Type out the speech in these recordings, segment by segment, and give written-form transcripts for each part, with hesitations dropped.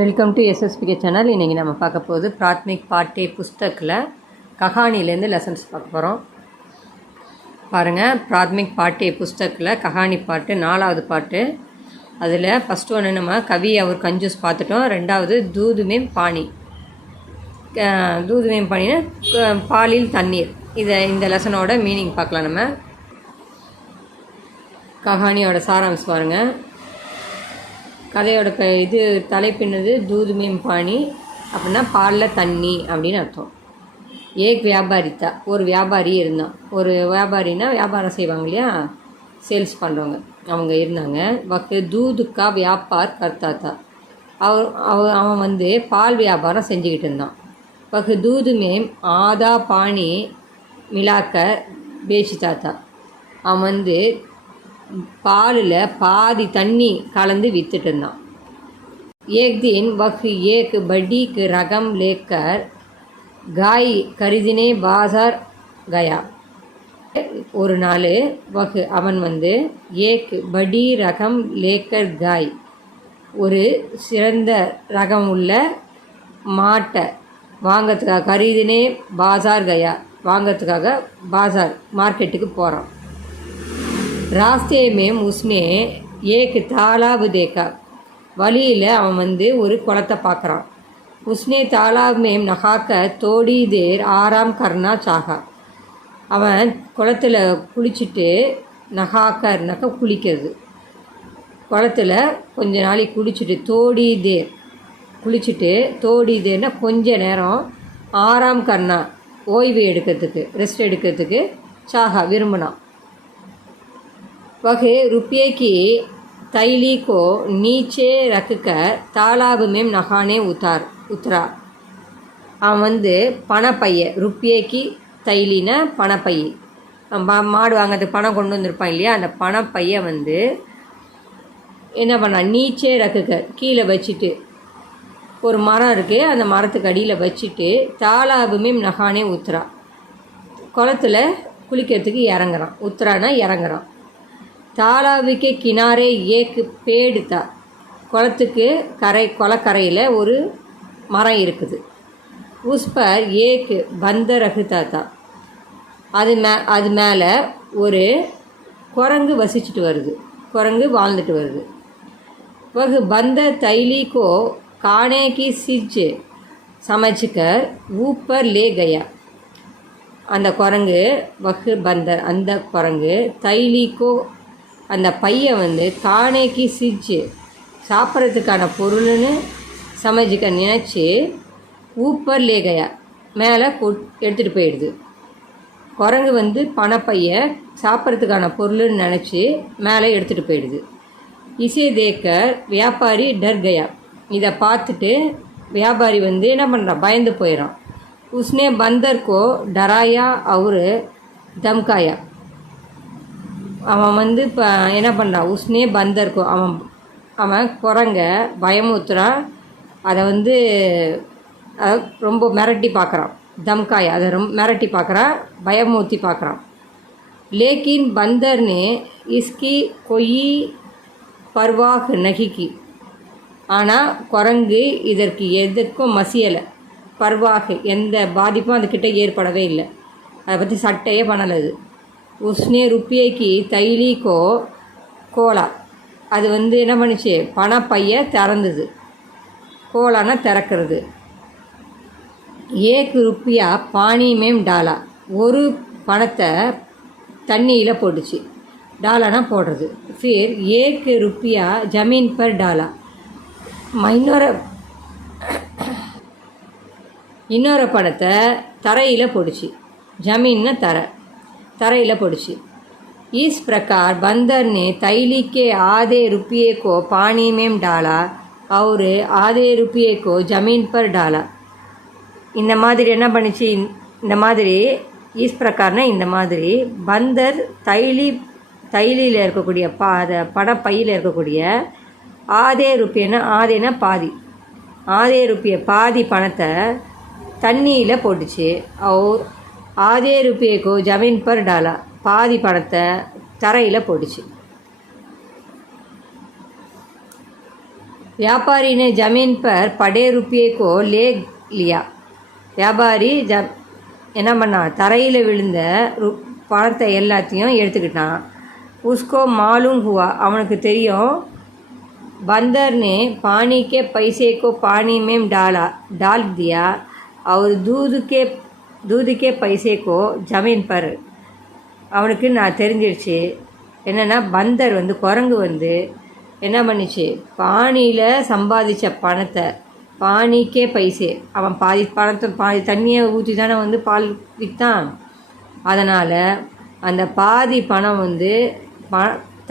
Welcome to எஸ்எஸ்பிகே channel. இன்றைக்கி நம்ம பார்க்க போகுது பிராத்மிக் பாட்டே புஸ்தகில் கஹானிலேருந்து லெசன்ஸ் பார்க்க போகிறோம். பாருங்கள், பிராத்மிக் பாட்டே புஸ்தகில் கஹானி பாட்டு 4வது பாட்டு. அதில் ஃபஸ்ட்டு ஒன்று நம்ம கவி அவர் கஞ்சூஸ் பார்த்துட்டோம். ரெண்டாவது தூதுமேம் பானி. தூதுமேம் பானின்னா பாலில் தண்ணீர். இந்த லெசனோட மீனிங் பார்க்கலாம். நம்ம கஹானியோட சாராம்சம் பாருங்கள். கதையோட தலைப்பின்னது தூதுமேம் பானி அப்படின்னா பாலில் தண்ணி அப்படின்னு அர்த்தம். ஏக் வியாபாரித்தா, ஒரு வியாபாரி இருந்தான். ஒரு வியாபாரின்னா வியாபாரம் செய்வாங்க இல்லையா, சேல்ஸ் பண்ணுறவங்க, அவங்க இருந்தாங்க. வக்கு தூதுக்கா வியாபார் கர்த்தாத்தா, அவன் பால் வியாபாரம் செஞ்சுக்கிட்டு இருந்தான். வக்கு தூதுமேம் ஆதா பானி மிலாக்கர் பேச்சித்தாத்தா, அவன் பாலில் பாதி தண்ணி கலந்து விற்றுட்டு இருந்தான். एक दिन वह एक बड़ी रकम लेकर गाय खरीदने बाजार गया. ஒரு நாள் அவன் ஏக் படி ரகம் லேக்கர் காய், ஒரு சிறந்த ரகம் உள்ள மாட்டை வாங்கிறதுக்காக கரீதினே பாசார் கயா, வாங்கிறதுக்காக பாசார் மார்க்கெட்டுக்கு போகிறான். ராஸ்தே மேம் உஸ்னே ஏக் தாலாபு தேக்கா, வழியில் அவன் ஒரு குளத்தை பார்க்குறான். உஸ்னே தாலாப் மேம் நகாக்க தோடி தேர் ஆராம் கர்னா சாகா, அவன் குளத்தில் குளிச்சுட்டு நகாக்கர்னாக்க குளிக்கிறது, குளத்தில் கொஞ்ச நாளைக்கு குளிச்சுட்டு தோடி தேர் குளிச்சுட்டு தோடி தேர்னா கொஞ்ச நேரம் ஆராம் கர்னா ஓய்வு எடுக்கிறதுக்கு, ரெஸ்ட் எடுக்கிறதுக்கு சாகா விரும்பினான். वह रुपये की तैली को नीचे रखकर तालाब में नहाने उतरा. அவன் பணப்பைய, ருப்பியேக்கு தைலின பணப்பை, மாடு வாங்கிறதுக்கு பணம் கொண்டு வந்திருப்பான் இல்லையா, அந்த பணப்பையை என்ன பண்ணான், நீச்சே ரக்குக்க கீழே வச்சுட்டு, ஒரு மரம் இருக்குது, அந்த மரத்துக்கு அடியில் வச்சுட்டு தாலாபுமே நகானே உத்துறா, குளத்தில் குளிக்கிறதுக்கு இறங்குறான். உத்துறானா இறங்குறான். தாலாவுக்கு கினாரே ஏக்கு பேடு தா, குளத்துக்கு குளக்கரையில் ஒரு மரம் இருக்குது. உஸ்பர் ஏக்கு பந்த ரகுதா தா, அது மேலே ஒரு குரங்கு வசிச்சுட்டு வருது, குரங்கு வாழ்ந்துட்டு வருது. வகு பந்த தைலிக்கோ கானேக்கு சிஜ் சமைச்சுக்கர் ஊப்பர் லே கயா, அந்த குரங்கு வகு பந்தர், அந்த குரங்கு தைலிக்கோ அந்த பையை கானேக்கு சிஜ் சாப்பிட்றதுக்கான பொருள்னு சமைச்சிக்க நினச்சி ஊப்பர் லேகையா மேலே எடுத்துகிட்டு போயிடுது. குரங்கு பணப்பையை சாப்பிட்றதுக்கான பொருள்னு நினச்சி மேலே எடுத்துகிட்டு போயிடுது. இசை தேக்கர் வியாபாரி டர் கயா, இதை பார்த்துட்டு வியாபாரி என்ன பண்ணுறான், பயந்து போயிடான். உஸ்னே பந்தர்கோ டராயா அவரு தம்காயா, அவன் இப்போ என்ன பண்ணுறான், உஸ்னே பந்தர்கோ அவன் குரங்க பயமுத்துறான், அதை ரொம்ப மிரட்டி பார்க்குறான். தம்காயா, அதை ரொம்ப மிரட்டி பார்க்குறான், பயமூர்த்தி பார்க்குறான். லேக்கின் பந்தர்னே இஸ்கி கொய் பர்வாக் நகிக்கி, ஆனால் குரங்கு இதற்கு எதுக்கும் மசியலை, பர்வாக் எந்த பாதிப்பும் அதுக்கிட்ட ஏற்படவே இல்லை, அதை பற்றி சட்டையே பண்ணலை. அது உஸ்னே ருப்பியைக்கு தைலிக்கோ கோலா, அது என்ன பண்ணுச்சு, பணப்பையை திறந்தது. கோலானா திறக்கிறது. ஏக் ருப்பியா பானி மேம் டாலா, ஒரு பணத்தை தண்ணியில் போட்டுச்சு. டாலானா போடுறது. ஃபிர் ஏக் ருப்பியா ஜமீன் பர் டாலா, இன்னொரு பணத்தை தரையில் போட்டுச்சு. ஜமீன்னா தரையில் போடுச்சு. इस प्रकार बंदर ने तैली के आधे रुपये को पानी में डाला और आधे रुपये को ज़मीन पर डाला. இந்த மாதிரி என்ன பண்ணிச்சு, இந்த மாதிரி இஸ் பிரகார்னா இந்த மாதிரி பந்தர் தைலியில் இருக்கக்கூடிய பணப்பையில் இருக்கக்கூடிய ஆதே ருப்பியன்னா, ஆதேனா பாதி, ஆதே ருப்பிய பாதி பணத்தை தண்ணியில் போட்டுச்சு. और ஆதே ருப்பியேக்கோ ஜமீன் பர் டாலா, பாதி பணத்தை தரையில் போட்டுச்சு. व्यापारी ने जमीन पर पड़े रुपये को ले लिया. வியாபாரி என்ன பண்ணான், தரையில் விழுந்த பணத்தை எல்லாத்தையும் எடுத்துக்கிட்டான். உஸ்கோ மாலும் ஹுவா, அவனுக்கு தெரியும். बंदर ने पानी के पैसे को पानी में डाल दिया और दूध के पैसे को जमीन पर. அவனுக்கு நான் தெரிஞ்சிடுச்சு என்னென்னா, பந்தர் குரங்கு என்ன பண்ணிச்சு, பானியில் சம்பாதிச்ச பணத்தை, பானிக்கே பைசே, அவன் பாதி பணத்தை பாதி தண்ணியை ஊற்றி தானே பால் விற்றான். அதனால் அந்த பாதி பணம்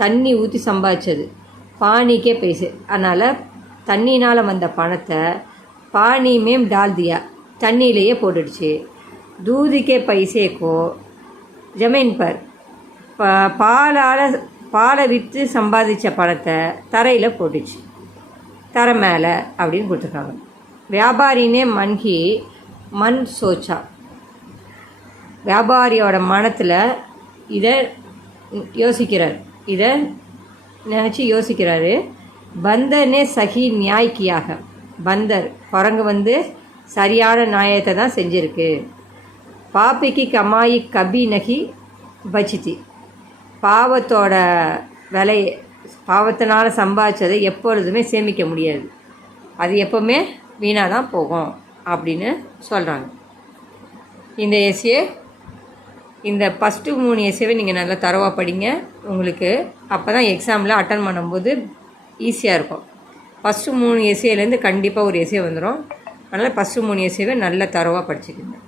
தண்ணி ஊற்றி சம்பாதிச்சது, பானிக்கே பைசே. அதனால் தண்ணினால் வந்த பணத்தை பானி மேம் டால் தியா, தண்ணியிலேயே போட்டுடுச்சு. தூதிக்கே பைசேக்கோ ஜமீன் பர், பாலை விற்று சம்பாதித்த பணத்தை தரையில் போட்டுச்சு, தரை மேலே அப்படின்னு கொடுத்துருக்காங்க. வியாபாரினே மண் சோச்சா, வியாபாரியோட மனத்தில் இதை யோசிக்கிறார், இதை நினச்சி யோசிக்கிறாரு. பந்தர்னே சஹி நியாய்க்கியாக, பந்தர் குரங்கு சரியான நியாயத்தை தான் செஞ்சுருக்கு. பாப்பிக்கு கமாயி கபி நகி பச்சித்தி, பாவத்தோட விலை, பாவத்தினால் சம்பாதிச்சதை எப்பொழுதுமே சேமிக்க முடியாது, அது எப்போவுமே வீணாக தான் போகும் அப்படின்னு சொல்கிறாங்க. இந்த எஸ்ஏ, இந்த ஃபஸ்ட்டு 3 எஸ்ஏவை நீங்கள் நல்லா தரவாக படிங்க. உங்களுக்கு அப்போ தான் எக்ஸாமில் அட்டன் பண்ணும்போது ஈஸியாக இருக்கும். ஃபஸ்ட்டு 3 எஸ்ஏலேருந்து கண்டிப்பாக ஒரு எஸ்ஏ வந்துடும். அதனால் ஃபஸ்ட்டு 3 எஸ்ஏவை நல்லா தரவாக படிச்சுக்கோங்க.